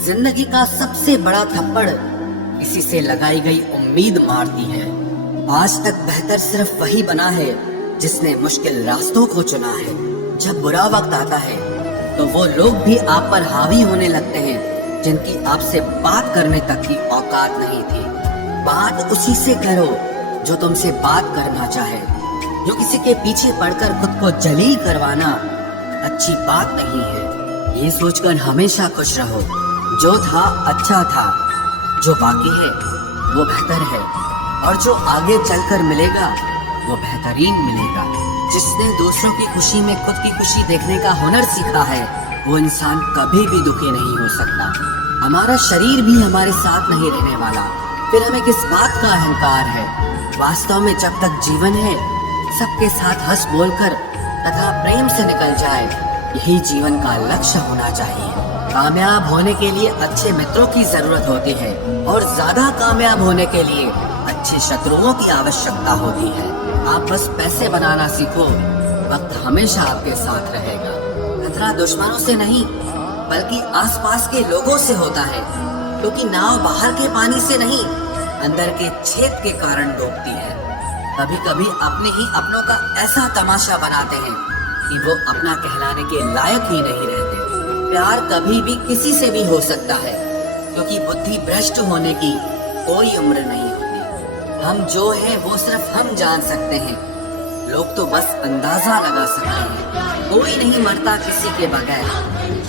जिंदगी का सबसे बड़ा थप्पड़ किसी से लगाई गई उम्मीद मारती है। आज तक बेहतर सिर्फ वही बना है जिसने मुश्किल रास्तों को चुना है। जब बुरा वक्त आता है तो वो लोग भी आप पर हावी होने लगते हैं जिनकी आपसे बात करने तक की औकात नहीं थी। बात उसी से करो जो तुमसे बात करना चाहे। जो किसी के पीछे पड़कर खुद को जलील करवाना अच्छी बात नहीं है। ये सोचकर हमेशा खुश रहो, जो था अच्छा था, जो बाकी है वो बेहतर है, और जो आगे चलकर मिलेगा वो बेहतरीन मिलेगा। जिसने दूसरों की खुशी में खुद की खुशी देखने का हुनर सीखा है वो इंसान कभी भी दुखी नहीं हो सकता। हमारा शरीर भी हमारे साथ नहीं रहने वाला, फिर हमें किस बात का अहंकार है। वास्तव में जब तक जीवन है सबके साथ हंस बोलकर तथा प्रेम से निकल जाए, यही जीवन का लक्ष्य होना चाहिए। कामयाब होने के लिए अच्छे मित्रों की जरूरत होती है और ज्यादा कामयाब होने के लिए अच्छे शत्रुओं की आवश्यकता होती है। आप बस पैसे बनाना सीखो, वक्त हमेशा आपके साथ रहेगा। खतरा दुश्मनों से नहीं बल्कि आसपास के लोगों से होता है, क्योंकि नाव बाहर के पानी से नहीं अंदर के छेद के कारण डूबती है। कभी कभी अपने ही अपनों का ऐसा तमाशा बनाते हैं कि वो अपना कहलाने के लायक ही नहीं रहते। प्यार कभी भी किसी से भी हो सकता है, क्योंकि बुद्धि भ्रष्ट होने की कोई उम्र नहीं होती। हम जो हैं वो सिर्फ हम जान सकते हैं, लोग तो बस अंदाजा लगा सकते हैं। कोई नहीं मरता किसी के बगैर,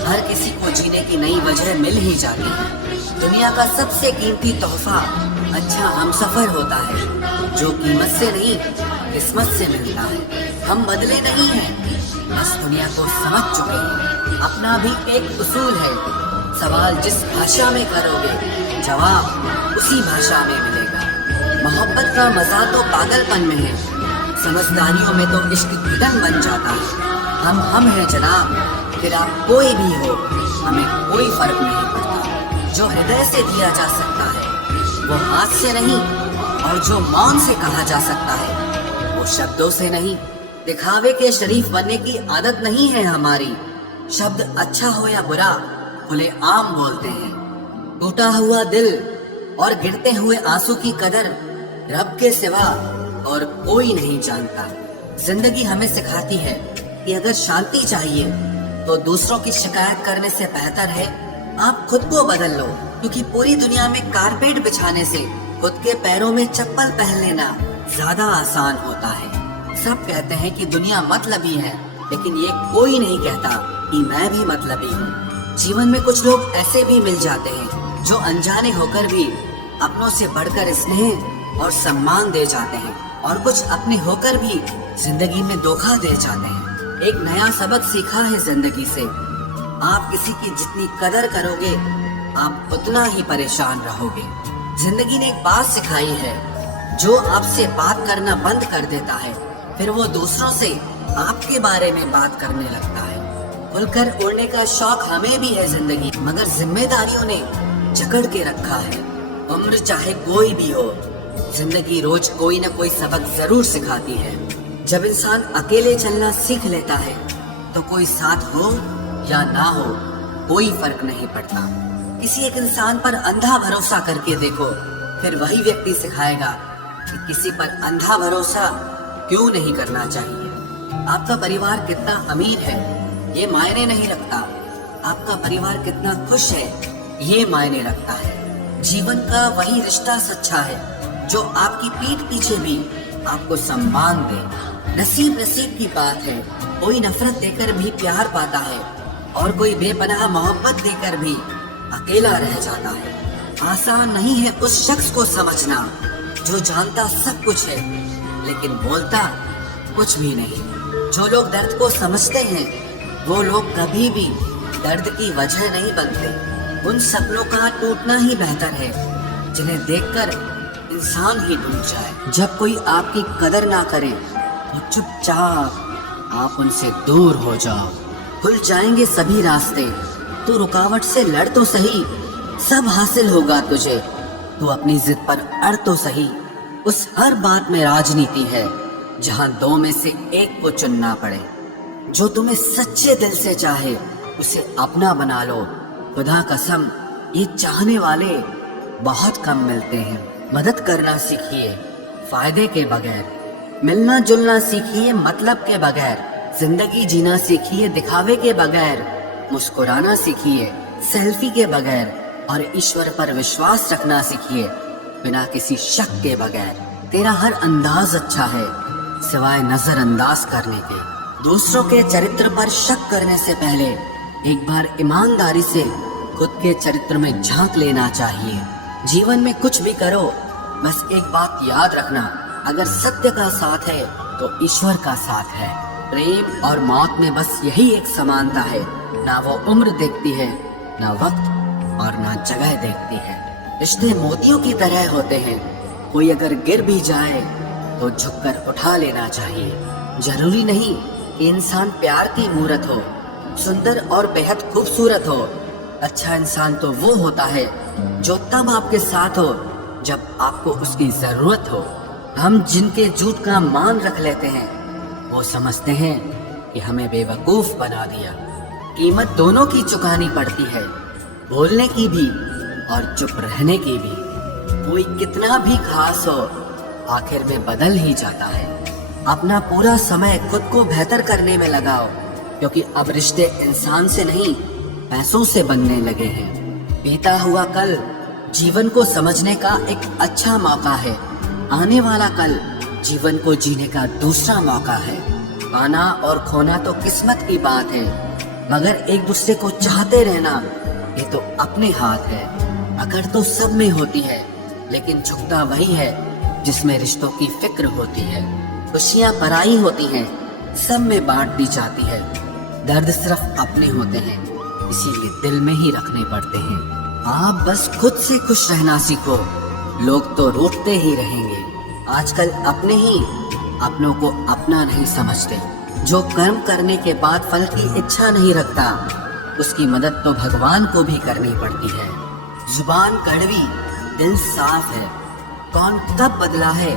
हर किसी को जीने की नई वजह मिल ही जाती है। दुनिया का सबसे कीमती तोहफा अच्छा हमसफर होता है, जो कीमत से नहीं किस्मत से मिलता है। हम बदले नहीं हैं, बस दुनिया को समझ चुके हैं। अपना भी एक उसूल है, सवाल जिस भाषा में करोगे जवाब उसी भाषा में मिलेगा। मोहब्बत का मजा तो पागलपन में है, समझदारियों में तो इश्क घुटन बन जाता है। हम हैं जनाब, फिर आप कोई भी हो, हमें कोई फर्क नहीं पड़ता। जो हृदय से दिया जा सकता है वो हाथ से नहीं, और जो मौन से कहा जा सकता है वो शब्दों से नहीं। दिखावे के शरीफ बनने की आदत नहीं है हमारी। शब्द अच्छा हो या बुरा खुले आम बोलते हैं। टूटा हुआ दिल और गिरते हुए आंसू की कदर रब के सिवा और कोई नहीं जानता। जिंदगी हमें सिखाती है कि अगर शांति चाहिए तो दूसरों की शिकायत करने से बेहतर है आप खुद को बदल लो, क्योंकि पूरी दुनिया में कारपेट बिछाने से खुद के पैरों में चप्पल पहन लेना ज्यादा आसान होता है। सब कहते हैं कि दुनिया मतलबी है, लेकिन ये कोई नहीं कहता कि मैं भी मतलबी हूँ। जीवन में कुछ लोग ऐसे भी मिल जाते हैं जो अनजाने होकर भी अपनों से बढ़कर स्नेह और सम्मान दे जाते हैं, और कुछ अपने होकर भी जिंदगी में धोखा दे जाते हैं। एक नया सबक सीखा है जिंदगी से, आप किसी की जितनी कदर करोगे आप उतना ही परेशान रहोगे। जिंदगी ने एक बात सिखाई है, जो आपसे बात करना बंद कर देता है फिर वो दूसरों से आपके बारे में बात करने लगता है। खुलकर उड़ने का शौक हमें भी है जिंदगी, मगर जिम्मेदारियों ने जकड़ के रखा है। उम्र चाहे कोई भी हो, जिंदगी रोज कोई न कोई सबक जरूर सिखाती है। जब इंसान अकेले चलना सीख लेता है तो कोई साथ हो या ना हो कोई फर्क नहीं पड़ता। किसी एक इंसान पर अंधा भरोसा करके देखो, फिर वही व्यक्ति सिखाएगा कि किसी पर अंधा भरोसा क्यों नहीं करना चाहिए। आपका परिवार कितना अमीर है ये मायने नहीं रखता, आपका परिवार कितना खुश है ये मायने रखता है। जीवन का वही रिश्ता सच्चा है जो आपकी पीठ पीछे भी आपको सम्मान दे। नसीब की बात है, कोई नफरत देकर भी प्यार पाता है और कोई बेपनाह मोहब्बत देकर भी अकेला रह जाता है। आसान नहीं है उस शख्स को समझना जो जानता सब कुछ है लेकिन बोलता कुछ भी नहीं। जो लोग दर्द को समझते हैं वो लोग कभी भी दर्द की वजह नहीं बनते। उन सपनों का टूटना ही बेहतर है जिन्हें देखकर इंसान ही टूट जाए। जब कोई आपकी कदर ना करे तो चुपचाप आप उनसे दूर हो जाओ। खुल जाएंगे सभी रास्ते, तू रुकावट से लड़ तो सही, सब हासिल होगा तुझे। तू अपनी जिद पर अड़ तो सही। उस हर बात में राजनीति है जहां दो में से एक को चुनना पड़े। जो तुम्हें सच्चे दिल से चाहे उसे अपना बना लो। खुदा कसम ये चाहने वाले बहुत कम मिलते हैं। मदद करना सीखिए फायदे के बगैर, मिलना जुलना सीखिए मतलब के बगैर, जिंदगी जीना सीखिए दिखावे के बगैर, मुस्कुराना सीखिए सेल्फी के बगैर, और ईश्वर पर विश्वास रखना सीखिए बिना किसी शक के बगैर। तेरा हर अंदाज अच्छा है सिवाय नजरअंदाज करने के। दूसरों के चरित्र पर शक करने से पहले एक बार ईमानदारी से खुद के चरित्र में झांक लेना चाहिए। जीवन में कुछ भी करो, बस एक बात याद रखना, अगर सत्य का साथ है तो ईश्वर का साथ है। प्रेम और मौत में बस यही एक समानता है, ना वो उम्र देखती है, ना वक्त और ना जगह देखती है। रिश्ते मोतियों की तरह होते हैं, कोई अगर गिर भी जाए तो झुककर उठा लेना चाहिए। जरूरी नहीं कि इंसान प्यार की मूरत हो, सुंदर और बेहद खूबसूरत हो। अच्छा इंसान तो वो होता है जो तब आपके साथ हो जब आपको उसकी जरूरत हो। हम जिनके झूठ का मान रख लेते हैं वो समझते हैं कि हमें बेवकूफ बना दिया। कीमत दोनों की चुकानी पड़ती है, बोलने की भी और चुप रहने की भी। कोई कितना भी खास हो आखिर में बदल ही जाता है। अपना पूरा समय खुद को बेहतर करने में लगाओ, क्योंकि अब रिश्ते इंसान से नहीं पैसों से बनने लगे हैं। बीता हुआ कल जीवन को समझने का एक अच्छा मौका है, आने वाला कल जीवन को जीने का दूसरा मौका है। पाना और खोना तो किस्मत की बात है, मगर एक दूसरे को चाहते रहना ये तो अपने हाथ है। अकड़ तो सब में होती है, लेकिन झुकता वही है जिसमें रिश्तों की फिक्र होती है। खुशियां पराई होती हैं, सब में बांट दी जाती है। दर्द सिर्फ अपने होते हैं, इसीलिए दिल में ही रखने पड़ते हैं। आप बस खुद से खुश रहना सीखो, लोग तो रोते ही रहेंगे। आजकल अपने ही अपनों को अपना नहीं समझते। जो कर्म करने के बाद फल की इच्छा नहीं रखता, उसकी मदद तो भगवान को भी करनी पड़ती है। जुबान कड़वी, दिल साफ है, कौन कब बदला है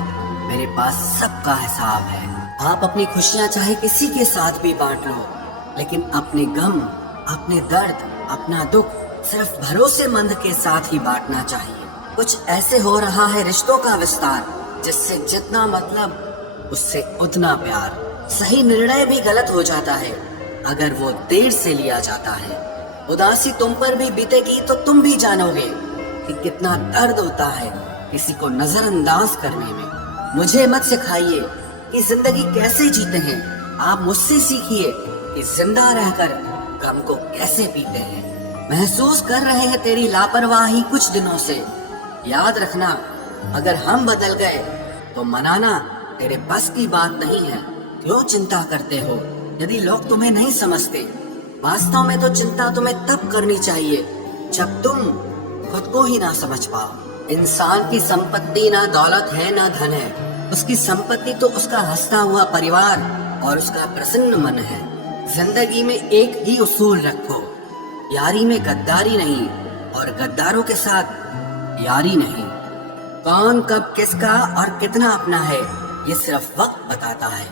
मेरे पास सबका हिसाब है। आप अपनी खुशियां चाहे किसी के साथ भी बांट लो, लेकिन अपने गम, अपने दर्द, अपना दुख सिर्फ भरोसेमंद के साथ ही बांटना चाहिए। कुछ ऐसे हो रहा है रिश्तों का विस्तार, जिससे जितना मतलब उससे उतना प्यार। सही निर्णय भी गलत हो जाता है अगर वो देर से लिया जाता है। उदासी तुम पर भी बीतेगी तो तुम भी जानोगे कि कितना दर्द होता है किसी को नजरअंदाज करने में। मुझे मत सिखाइए कि जिंदगी कैसे जीते हैं, आप मुझसे सीखिए कि जिंदा रहकर गम को कैसे पीते हैं। महसूस कर रहे हैं तेरी लापरवाही कुछ दिनों से, याद रखना अगर हम बदल गए तो मनाना तेरे बस की बात नहीं है। क्यों चिंता करते हो यदि लोग तुम्हें नहीं समझते? वास्तव में तो चिंता तुम्हें तब करनी चाहिए जब तुम खुद को ही ना समझ पाओ। इंसान की संपत्ति ना दौलत है ना धन है, उसकी संपत्ति तो उसका हंसता हुआ परिवार और उसका प्रसन्न मन है। जिंदगी में एक ही उसूल रखो, यारी में गद्दारी नहीं और गद्दारों के साथ यारी नहीं। कौन कब किसका और कितना अपना है ये सिर्फ वक्त बताता है।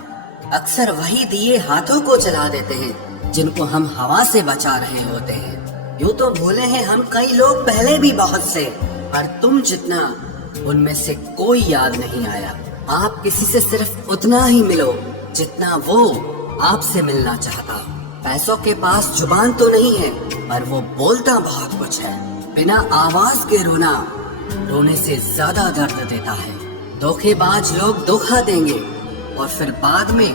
अक्सर वही दिए हाथों को जला देते हैं जिनको हम हवा से बचा रहे होते हैं। यूं तो भूले हैं हम कई लोग पहले भी बहुत से, पर तुम जितना उनमें से कोई याद नहीं आया। आप किसी से सिर्फ उतना ही मिलो जितना वो आपसे मिलना चाहता। पैसों के पास जुबान तो नहीं है, पर वो बोलता बहुत कुछ है। बिना आवाज के रोना रोने से ज्यादा दर्द देता है। धोखेबाज लोग धोखा देंगे और फिर बाद में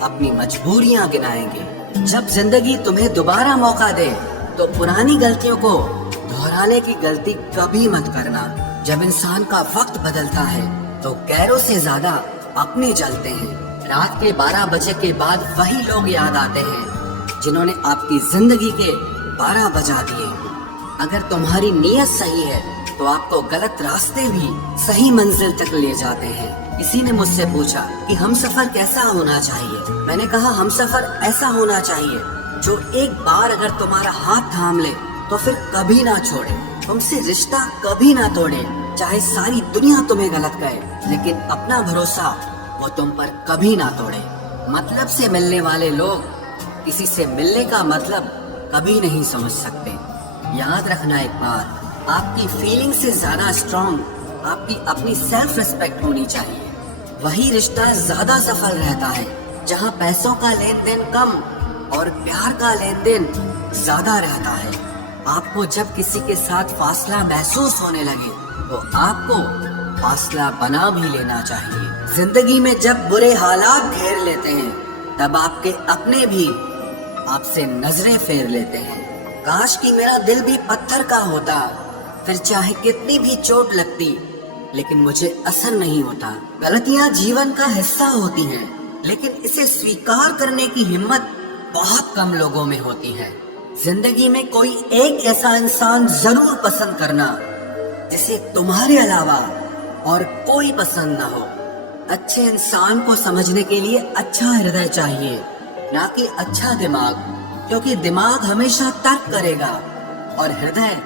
अपनी मजबूरियां गिनाएंगे। जब जिंदगी तुम्हें दोबारा मौका दे तो पुरानी गलतियों को दोहराने की गलती कभी मत करना। जब इंसान का वक्त बदलता है तो गैरों से ज्यादा अपने जलते हैं। रात के 12 बजे के बाद वही लोग याद आते हैं जिन्होंने आपकी जिंदगी के 12 बजा दिए। अगर तुम्हारी नीयत सही है तो आपको गलत रास्ते भी सही मंजिल तक ले जाते हैं। किसी ने मुझसे पूछा कि हम सफर कैसा होना चाहिए। मैंने कहा हम सफर ऐसा होना चाहिए जो एक बार अगर तुम्हारा हाथ थाम ले तो फिर कभी ना छोड़े, तुमसे रिश्ता कभी ना तोड़े। चाहे सारी दुनिया तुम्हें गलत कहे, लेकिन अपना भरोसा वो तुम पर कभी ना तोड़े। मतलब से मिलने वाले लोग किसी से मिलने का मतलब कभी नहीं समझ सकते। याद रखना एक बात, आपकी फीलिंग से ज्यादा स्ट्रॉन्ग आपकी अपनी सेल्फ रिस्पेक्ट होनी चाहिए। वही रिश्ता ज्यादा सफल रहता है जहाँ पैसों का लेन देन कम और प्यार का लेन देन ज्यादा रहता है। आपको जब किसी के साथ फासला महसूस होने लगे तो आपको फासला बना भी लेना चाहिए। जिंदगी में जब बुरे हालात घेर लेते हैं तब आपके अपने भी आपसे नजरें फेर लेते हैं। काश कि मेरा दिल भी पत्थर का होता, फिर चाहे कितनी भी चोट लगती लेकिन मुझे असर नहीं होता। गलतियां जीवन का हिस्सा होती हैं, लेकिन इसे स्वीकार करने की हिम्मत बहुत कम लोगों में होती है। जिंदगी में कोई एक ऐसा इंसान जरूर पसंद करना जिसे तुम्हारे अलावा और कोई पसंद ना हो। अच्छे इंसान को समझने के लिए अच्छा हृदय चाहिए, ना कि अच्छा दिमाग, क्योंकि दिमाग हमेशा तर्क करेगा और हृदय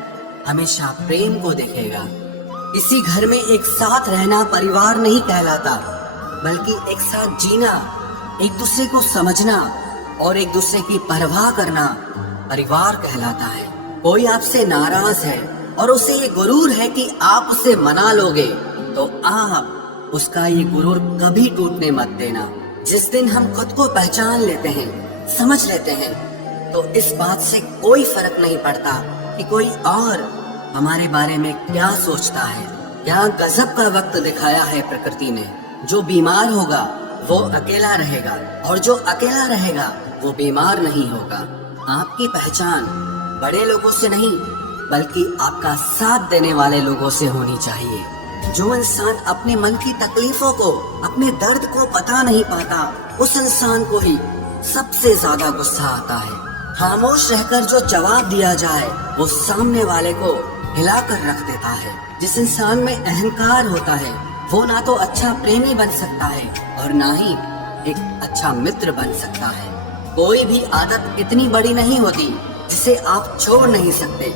हमेशा प्रेम को देखेगा। इसी घर में एक साथ रहना परिवार नहीं कहलाता, बल्कि एक साथ जीना, एक दूसरे को समझना और एक दूसरे की परवाह करना परिवार कहलाता है। कोई आपसे नाराज है और उसे ये गुरूर है कि आप उसे मना लोगे, तो आप उसका ये गुरूर कभी टूटने मत देना। जिस दिन हम खुद को पहचान लेते हैं, समझ लेते हैं, तो इस बात से कोई फर्क नहीं पड़ता कि कोई और हमारे बारे में क्या सोचता है। क्या गजब का वक्त दिखाया है प्रकृति ने। जो बीमार होगा वो अकेला रहेगा और जो अकेला रहेगा वो बीमार नहीं होगा। आपकी पहचान बड़े लोगों से नहीं, बल्कि आपका साथ देने वाले लोगों से होनी चाहिए। जो इंसान अपने मन की तकलीफों को, अपने दर्द को पता नहीं पाता, उस इंसान को ही सबसे ज्यादा गुस्सा आता है। खामोश रहकर जो जवाब दिया जाए वो सामने वाले को हिलाकर रख देता है। जिस इंसान में अहंकार होता है वो ना तो अच्छा प्रेमी बन सकता है और ना ही एक अच्छा मित्र बन सकता है। कोई भी आदत इतनी बड़ी नहीं होती जिसे आप छोड़ नहीं सकते,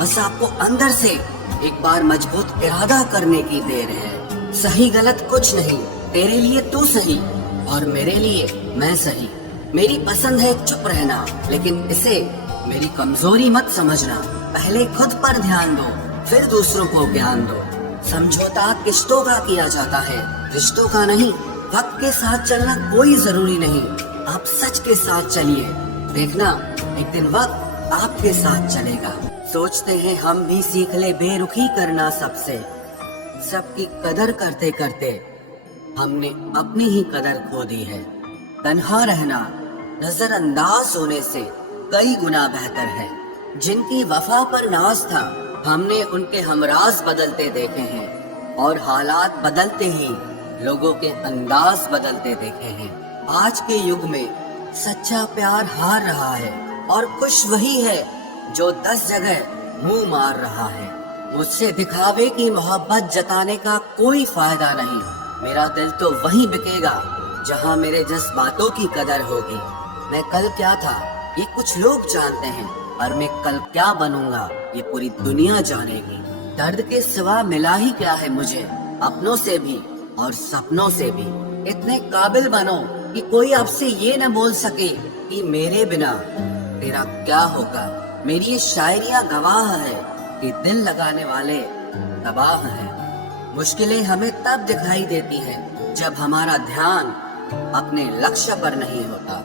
बस आपको अंदर से एक बार मजबूत इरादा करने की देर है। सही गलत कुछ नहीं, तेरे लिए तू सही और मेरे लिए मैं सही। मेरी पसंद है चुप रहना, लेकिन इसे मेरी कमजोरी मत समझना। पहले खुद पर ध्यान दो, फिर दूसरों को ज्ञान दो। समझौता किश्तों का किया जाता है, रिश्तों का नहीं। वक्त के साथ चलना कोई जरूरी नहीं, आप सच के साथ चलिए, देखना एक दिन वक्त आपके साथ चलेगा। सोचते हैं हम भी सीख ले बेरुखी करना सबसे, सबकी कदर करते करते हमने अपनी ही कदर खो दी है। तन्हा रहना नजरअंदाज होने से कई गुना बेहतर है। जिनकी वफा पर नाज था हमने उनके हमराज बदलते देखे हैं, और हालात बदलते ही लोगों के अंदाज बदलते देखे हैं। आज के युग में सच्चा प्यार हार रहा है और खुश वही है जो 10 जगह मुंह मार रहा है। मुझसे दिखावे की मोहब्बत जताने का कोई फायदा नहीं। मेरा दिल तो वहीं बिकेगा जहां मेरे जज्बातों की कदर होगी। मैं कल क्या था ये कुछ लोग जानते हैं, और मैं कल क्या बनूंगा ये पूरी दुनिया जानेगी। दर्द के सिवा मिला ही क्या है मुझे, अपनों से भी और सपनों से भी। इतने काबिल बनो कि कोई आपसे ये न बोल सके कि मेरे बिना तेरा क्या होगा। मेरी ये शायरियाँ गवाह है कि दिल लगाने वाले तबाह हैं। मुश्किलें हमें तब दिखाई देती हैं जब हमारा ध्यान अपने लक्ष्य पर नहीं होता।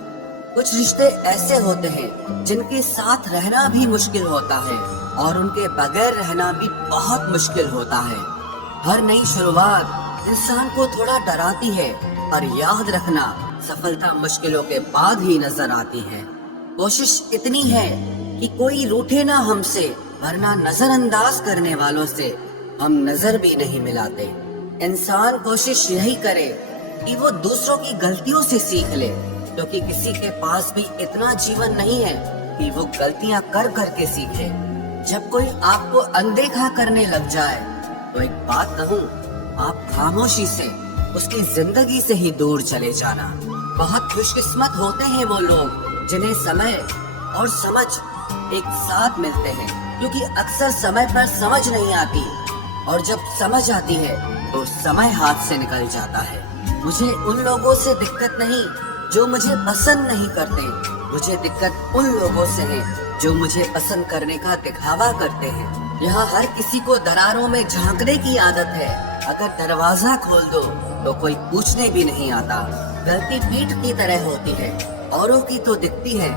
कुछ रिश्ते ऐसे होते हैं जिनके साथ रहना भी मुश्किल होता है और उनके बगैर रहना भी बहुत मुश्किल होता है। हर नई शुरुआत इंसान को थोड़ा डराती है, पर याद रखना सफलता मुश्किलों के बाद ही नजर आती है। कोशिश इतनी है कि कोई रूठे ना हमसे, वरना नजरअंदाज करने वालों से हम नजर भी नहीं मिलाते। इंसान कोशिश यही करे कि वो दूसरों की गलतियों से सीख ले, क्योंकि किसी के पास भी इतना जीवन नहीं है कि वो गलतियां कर करके सीखे। जब कोई आपको अनदेखा करने लग जाए तो एक बात कहूँ, आप खामोशी से उसकी जिंदगी से ही दूर चले जाना। बहुत खुशकिस्मत होते हैं वो लोग जिन्हें समय और समझ एक साथ मिलते हैं, क्योंकि अक्सर समय पर समझ नहीं आती, और जब समझ आती है तो समय हाथ से निकल जाता है। मुझे उन लोगों से दिक्कत नहीं जो मुझे पसंद नहीं करते, मुझे दिक्कत उन लोगों से है जो मुझे पसंद करने का दिखावा करते हैं। यहाँ हर किसी को दरारों में झांकने की आदत है। अगर दरवाजा खोल दो तो कोई पूछने भी नहीं आता। गलती पीठ की तरह होती है, औरों की तो दिखती है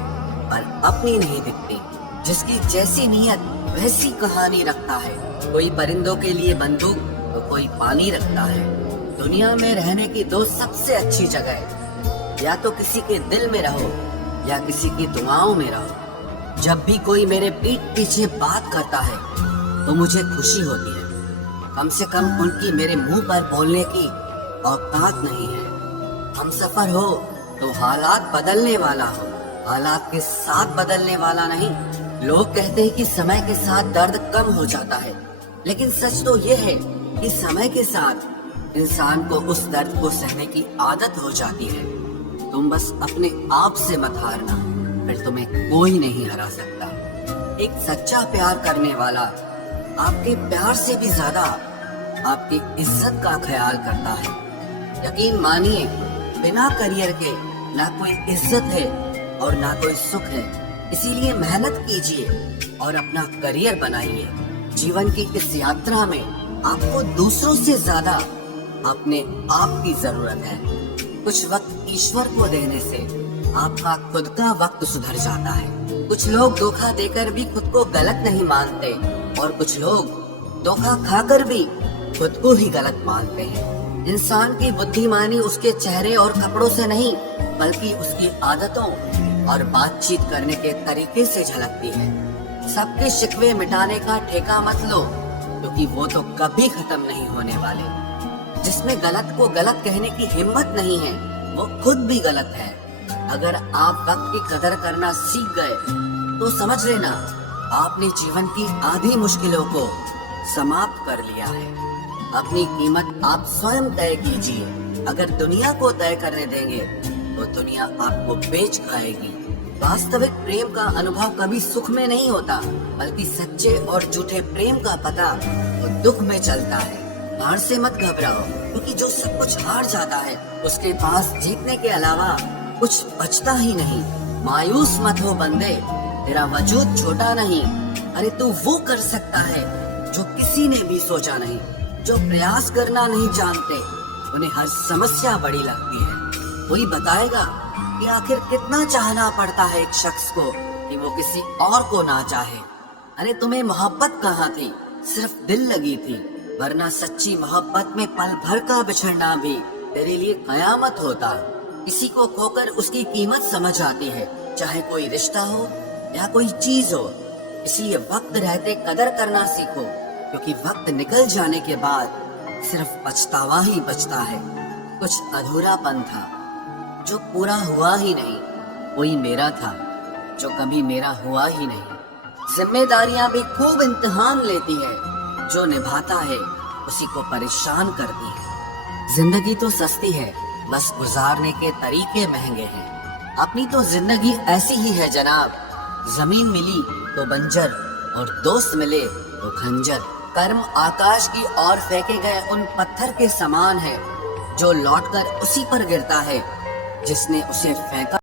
पर अपनी नहीं दिखती। जिसकी जैसी नीयत वैसी कहानी रखता है। कोई परिंदों के लिए बंदूक तो कोई पानी रखता है। दुनिया में रहने की दो सबसे अच्छी जगह, या तो किसी के दिल में रहो या किसी की दुआओं में रहो। जब भी कोई मेरे पीठ पीछे बात करता है तो मुझे खुशी होती है। कम से कम उनकी मेरे मुंह पर बोलने की औकात नहीं है। हमसफर हो तो हालात बदलने वाला हो, हालात के साथ बदलने वाला नहीं। लोग कहते हैं कि समय के साथ दर्द कम हो जाता है, लेकिन सच तो ये है कि समय के साथ इंसान को उस दर्द को सहने की आदत हो जाती है। तुम बस अपने आप से मत हारना, फिर तुम्हें कोई नहीं हरा सकता। एक सच्चा प्यार करने वाला आपके प्यार से भी ज्यादा आपकी इज्जत का ख्याल करता है। यकीन मानिए, बिना करियर के ना कोई इज्जत है और ना कोई सुख है। इसीलिए मेहनत कीजिए और अपना करियर बनाइए। जीवन की इस यात्रा में आपको दूसरों से ज्यादा अपने आप की जरूरत है। कुछ वक्त ईश्वर को देने से आपका खुद का वक्त सुधर जाता है। कुछ लोग धोखा देकर भी खुद को गलत नहीं मानते और कुछ लोग धोखा खाकर भी खुद को ही गलत मानते हैं। इंसान की बुद्धिमानी उसके चेहरे और कपड़ों से नहीं, बल्कि उसकी आदतों और बातचीत करने के तरीके से झलकती है। सबके शिकवे मिटाने का ठेका मत लो, क्योंकि वो तो कभी खत्म नहीं होने वाले। जिसमें गलत को गलत कहने की हिम्मत नहीं है, वो खुद भी गलत है। अगर आप वक्त की कदर करना सीख गए तो समझ लेना आपने जीवन की आधी मुश्किलों को समाप्त कर लिया है। अपनी कीमत आप स्वयं तय कीजिए। अगर दुनिया को तय करने देंगे तो दुनिया आपको बेच खाएगी। वास्तविक प्रेम का अनुभव कभी सुख में नहीं होता, बल्कि सच्चे और झूठे प्रेम का पता वो दुख में चलता है। हार से मत घबराओ, क्योंकि जो सब कुछ हार जाता है उसके पास जीतने के अलावा कुछ बचता ही नहीं। मायूस मत हो बंदे, तेरा वजूद छोटा नहीं। अरे तू वो कर सकता है जो किसी ने भी सोचा नहीं। जो प्रयास करना नहीं जानते उन्हें हर समस्या बड़ी लगती है। कोई बताएगा कि आखिर कितना चाहना पड़ता है एक शख्स को कि वो किसी और को ना चाहे। अरे तुम्हें मोहब्बत कहाँ थी, सिर्फ दिल लगी थी, वरना सच्ची मोहब्बत में पल भर का बिछड़ना भी तेरे लिए कयामत होता। किसी को खोकर उसकी कीमत समझ आती है, चाहे कोई रिश्ता हो या कोई चीज हो। इसलिए वक्त रहते कदर करना सीखो, क्योंकि वक्त निकल जाने के बाद सिर्फ पछतावा ही बचता है। कुछ अधूरापन था जो पूरा हुआ ही नहीं, कोई मेरा था जो कभी मेरा हुआ ही नहीं। जिम्मेदारियां भी खूब इम्तिहान लेती है, जो निभाता है उसी को परेशान करती है। जिंदगी तो सस्ती है, बस गुजारने के तरीके महंगे हैं। अपनी तो जिंदगी ऐसी ही है जनाब, जमीन मिली तो बंजर और दोस्त मिले तो खंजर। कर्म आकाश की ओर फेंके गए उन पत्थर के समान है, जो लौटकर उसी पर गिरता है जिसने उसे फेंका।